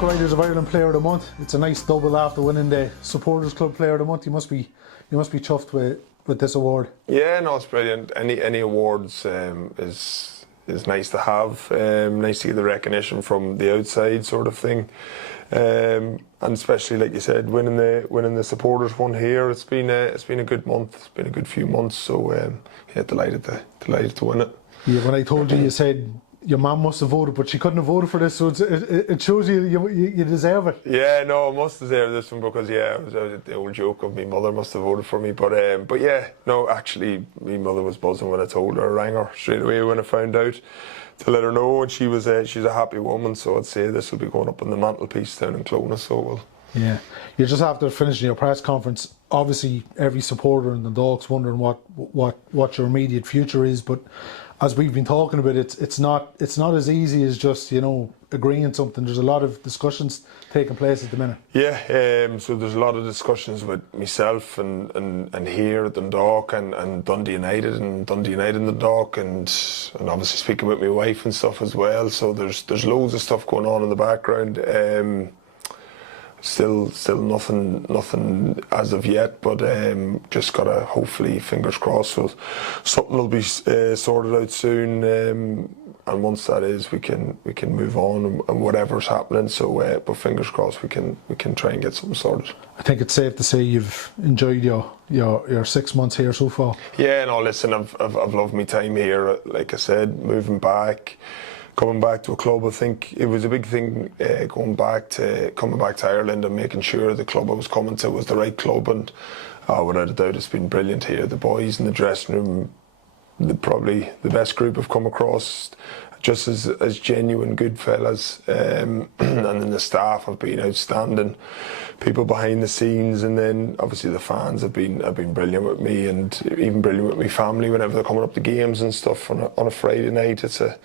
Mark Riders of Ireland Player of the Month. It's a nice double after winning the Supporters Club Player of the Month. You must be chuffed with this award. Yeah, no, it's brilliant. Any awards is nice to have. Nice to get the recognition from the outside, sort of thing. And especially, like you said, winning the supporters one here. It's been a good month. It's been a good few months. So yeah, delighted to win it. Yeah, when I told you, you said your mum must have voted, but she couldn't have voted for this, so it shows you deserve it. Yeah, no, I must deserve this one because yeah, it was the old joke of my mother must have voted for me, but yeah, no, actually, my mother was buzzing when I told her. I rang her straight away when I found out to let her know, and she's a happy woman. So I'd say this will be going up on the mantelpiece down in Clonus. So it will. Yeah, you're just after finishing your press conference. Obviously, every supporter in the Dundalk's wondering what your immediate future is, but as we've been talking about, it's not as easy as just agreeing something. There's a lot of discussions taking place at the minute. Yeah, so there's a lot of discussions with myself and here at Dundalk and Dundee United and Dundalk and obviously speaking with my wife and stuff as well. So there's loads of stuff going on in the background. Still nothing as of yet, but just gotta hopefully, fingers crossed, so something will be sorted out soon, and once that is, we can move on and whatever's happening. So, but fingers crossed, we can try and get something sorted. I think it's safe to say you've enjoyed your 6 months here so far. Yeah, no, listen, I've loved my time here. Like I said, coming back to a club, I think it was a big thing coming back to Ireland and making sure the club I was coming to was the right club. And without a doubt, it's been brilliant here. The boys in the dressing room, probably the best group I've come across. Just as genuine good fellas, and then the staff have been outstanding. People behind the scenes, and then obviously the fans have been brilliant with me, and even brilliant with my family whenever they're coming up to games and stuff on a Friday night. I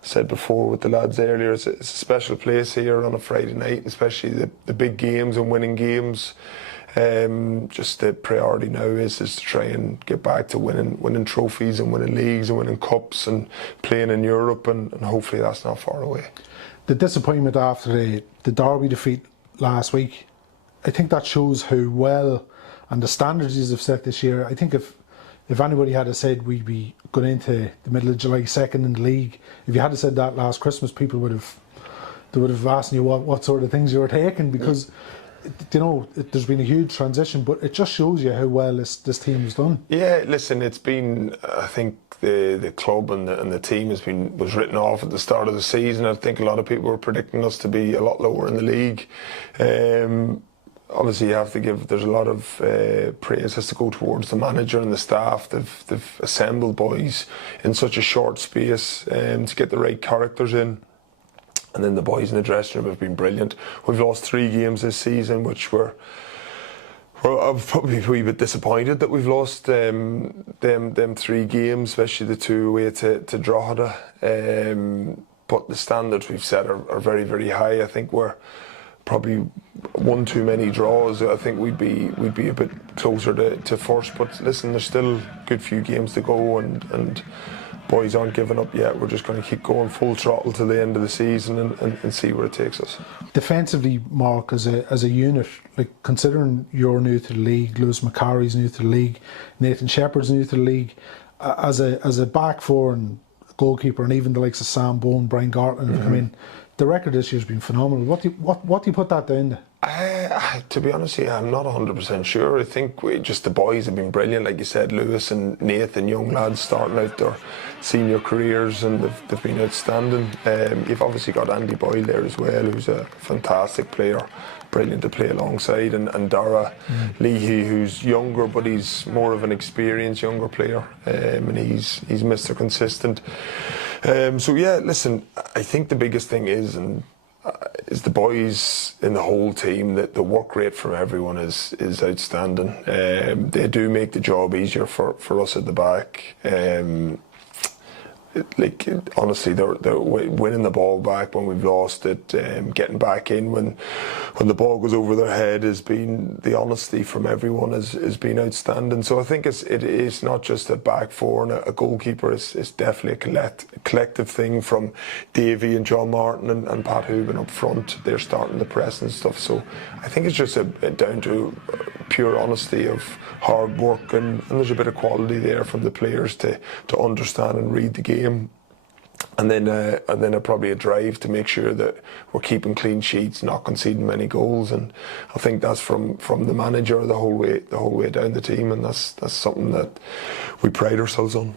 said before with the lads earlier, it's a special place here on a Friday night, especially the big games and winning games. Just the priority now is to try and get back to winning trophies and winning leagues and winning cups and playing in Europe, and hopefully that's not far away. The disappointment after the Derby defeat last week, I think that shows how well and the standards you have set this year. I think if anybody had said we'd be going into the middle of July second in the league, if you had said that last Christmas, people would have asked you what sort of things you were taking, because there's been a huge transition, but it just shows you how well this team has done. Yeah, listen, it's been, I think the club and the team was written off at the start of the season. I think a lot of people were predicting us to be a lot lower in the league. Obviously, you have to there's a lot of praise has to go towards the manager and the staff. They've assembled boys in such a short space to get the right characters in. And then the boys in the dressing room have been brilliant. We've lost 3 games this season, which I'm probably a wee bit disappointed that we've lost them 3 games, especially the 2 away to Drogheda. But the standards we've set are very, very high. I think we're probably one too many draws. I think we'd be a bit closer to first. But listen, there's still a good few games to go, and boys aren't giving up yet. We're just going to keep going full throttle to the end of the season and see where it takes us. Defensively, Mark, as a unit, like considering you're new to the league, Lewis McCarry's new to the league, Nathan Shepherd's new to the league, as a back four and goalkeeper, and even the likes of Sam Bone, Brian Gartland have come in, the record this year's been phenomenal. What do you put that down to? To be honest, I'm not 100% sure. I think the boys have been brilliant. Like you said, Lewis and Nathan, young lads starting out their senior careers, and they've been outstanding. You've obviously got Andy Boyle there as well, who's a fantastic player, brilliant to play alongside, and Dara Leahy, who's younger, but he's more of an experienced younger player, and he's Mr. Consistent. So yeah, listen, I think the biggest thing is the boys in the whole team, that the work rate from everyone is outstanding. They do make the job easier for us at the back. honestly, they're winning the ball back when we've lost it, getting back in when the ball goes over their head has been, the honesty from everyone has been outstanding. So I think it's not just a back four and a goalkeeper. It's definitely a collective thing from Davy and John Martin and Pat Hoogan up front. They're starting the press and stuff. So I think it's just down to pure honesty of hard work, and there's a bit of quality there from the players to understand and read the game, and then probably a drive to make sure that we're keeping clean sheets, not conceding many goals. And I think that's from the manager the whole way down the team, and that's something that we pride ourselves on.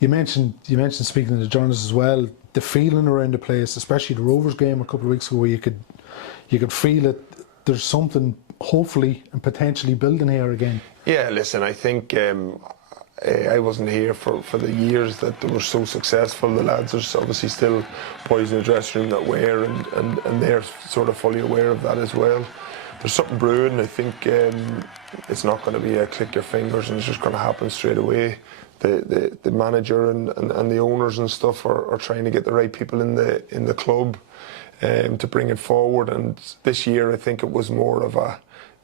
You mentioned speaking to the journalists as well, the feeling around the place, especially the Rovers game a couple of weeks ago, where you could feel it. There's something hopefully and potentially building here again. Yeah, listen, I think I wasn't here for the years that they were so successful. The lads are obviously still boys in the dressing room that were, and they're sort of fully aware of that as well. There's something brewing. I think it's not going to be a click your fingers and it's just going to happen straight away. The manager and the owners and stuff are trying to get the right people in the club to bring it forward. And this year I think it was more of a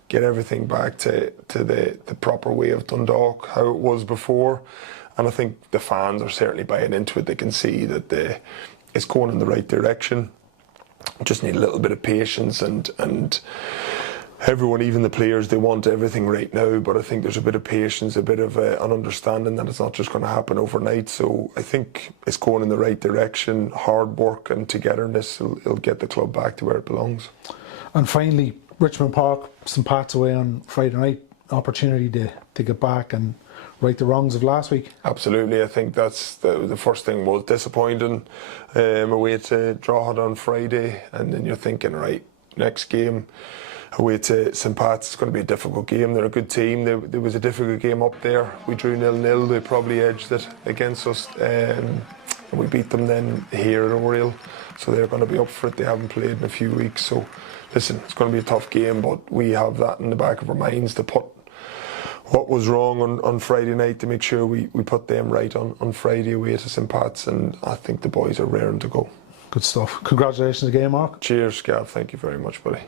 get everything back to the proper way of Dundalk, how it was before. And I think the fans are certainly buying into it. They can see that it's going in the right direction. Just need a little bit of patience, and everyone, even the players, they want everything right now, but I think there's a bit of patience, a bit of an understanding that it's not just going to happen overnight. So I think it's going in the right direction. Hard work and togetherness will get the club back to where it belongs. And finally, Richmond Park, St Pat's away on Friday night, opportunity to get back and right the wrongs of last week. Absolutely, I think that's the first thing was disappointing away to Drogheda on Friday, and then you're thinking, right, next game away to St Pat's, it's going to be a difficult game. They're a good team. There was a difficult game up there. We drew 0-0. They probably edged it against us, and we beat them then here at Oriel. So they're going to be up for it. They haven't played in a few weeks. So listen, it's going to be a tough game, but we have that in the back of our minds to put what was wrong on Friday night, to make sure we put them right on Friday away to St Pat's, and I think the boys are raring to go. Good stuff. Congratulations again, Mark. Cheers, Gav. Thank you very much, buddy.